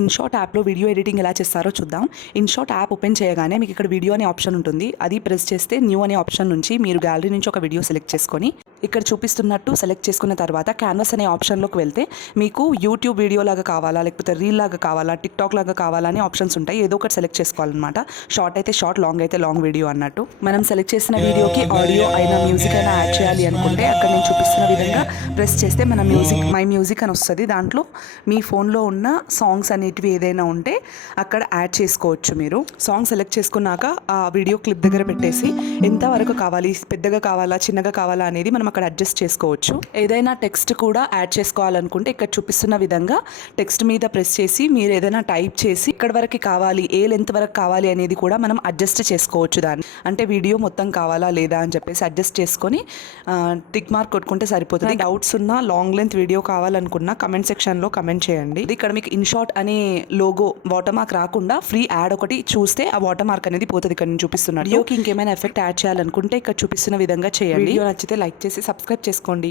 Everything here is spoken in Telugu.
ఇన్షాట్ యాప్లో వీడియో ఎడిటింగ్ ఎలా చేస్తారో చూద్దాం. ఇన్షాట్ యాప్ ఓపెన్ చేయగానే మీకు ఇక్కడ వీడియో అనే ఆప్షన్ ఉంటుంది. అది ప్రెస్ చేస్తే న్యూ అనే ఆప్షన్ నుంచి మీరు గ్యాలరీ నుంచి ఒక వీడియో సెలెక్ట్ చేసుకొని ఇక్కడ చూపిస్తున్నట్టు సెలెక్ట్ చేసుకున్న తర్వాత క్యాన్వాస్ అనే ఆప్షన్లోకి వెళ్తే మీకు యూట్యూబ్ వీడియో లాగా కావాలా, లేకపోతే రీల్ లాగా కావాలా, టిక్టాక్ లాగా కావాలా అని ఆప్షన్స్ ఉంటాయి. ఏదో ఒకటి సెలెక్ట్ చేసుకోవాలన్నమాట. షార్ట్ అయితే షార్ట్, లాంగ్ అయితే లాంగ్ వీడియో అన్నట్టు. మనం సెలెక్ట్ చేసిన వీడియోకి ఆడియో అయినా మ్యూజిక్ అయినా యాడ్ చేయాలి అనుకుంటే అక్కడ నేను చూపిస్తున్న విధంగా ప్రెస్ చేస్తే మన మ్యూజిక్ మై మ్యూజిక్ అని వస్తుంది. దాంట్లో మీ ఫోన్లో ఉన్న సాంగ్స్ అనేటివి ఏదైనా ఉంటే అక్కడ యాడ్ చేసుకోవచ్చు. మీరు సాంగ్ సెలెక్ట్ చేసుకున్నాక ఆ వీడియో క్లిప్ దగ్గర పెట్టేసి ఎంతవరకు కావాలి, పెద్దగా కావాలా, చిన్నగా కావాలా అనేది మనం అక్కడ అడ్జస్ట్ చేసుకోవచ్చు. ఏదైనా టెక్స్ట్ కూడా యాడ్ చేసుకోవాలనుకుంటే ఇక్కడ చూపిస్తున్న విధంగా టెక్స్ట్ మీద ప్రెస్ చేసి మీరు ఏదైనా టైప్ చేసి ఇక్కడ వరకు కావాలి, ఏ లెంత్ వరకు కావాలి అనేది కూడా మనం అడ్జస్ట్ చేసుకోవచ్చు. దాన్ని అంటే వీడియో మొత్తం కావాలా లేదా అని చెప్పేసి అడ్జస్ట్ చేసుకొని టిక్ మార్క్ కొట్టుకుంటే సరిపోతుంది. డౌట్స్ ఉన్నా, లాంగ్ లెంత్ వీడియో కావాలనుకున్నా కమెంట్ సెక్షన్లో కమెంట్ చేయండి. ఇక్కడ మీకు ఇన్షాట్ అనే లోగో వాటర్ మార్క్ రాకుండా ఫ్రీ యాడ్ ఒకటి చూస్తే ఆ వాటర్ మార్క్ అనేది పోతుంది. ఇక్కడ నేను చూపిస్తున్నాను. వీడియోకి ఇంకేమైనా ఎఫెక్ట్ యాడ్ చేయాలనుకుంటే ఇక్కడ చూపిస్తున్న విధంగా చేయండి. వీడియో నచ్చితే లైక్ చేసి సబ్స్క్రైబ్ చేసుకోండి.